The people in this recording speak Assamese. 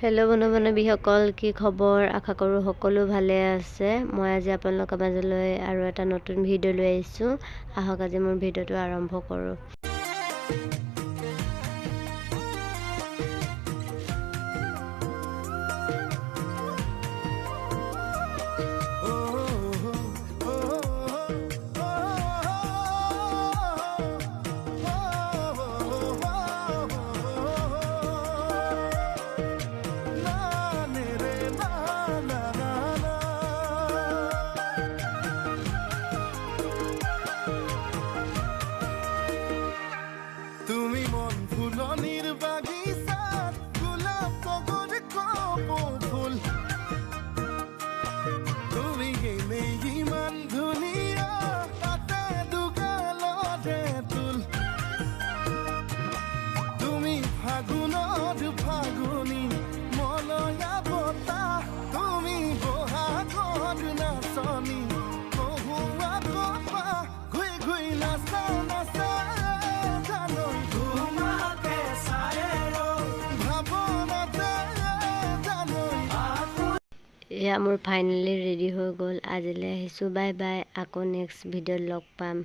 হেল্ল' বন্ধু বান্ধৱীসকল, কি খবৰ? আশা কৰোঁ সকলো ভালে আছে। মই আজি আপোনালোকৰ মাজলৈ আৰু এটা নতুন ভিডিঅ' লৈ আহিছোঁ। আহক আজি মোৰ ভিডিঅ'টো আৰম্ভ কৰোঁ। তুমি মন ফুলনিৰ বাগিচাত গোলাপ তগৰ কপৌ ফুল, তুমি এনেই ইমান ধুনীয়া, তাতে দুগালতে তুল। তুমি ফাগুনত ফাগুনী মলয়া বতাহ, তুমি বহাগত নাচনী কহুৱা কপা, ঘূৰি ঘূৰি নাচা নাচা জানৈ তোমাকে চাই ভাৱনাতে জানৈ। এয়া মোৰ ফাইনেলি ৰেডি হৈ গ'ল। আজিলৈ আহিছোঁ, বাই বাই। আকৌ নেক্সট ভিডিঅ'ত লগ পাম।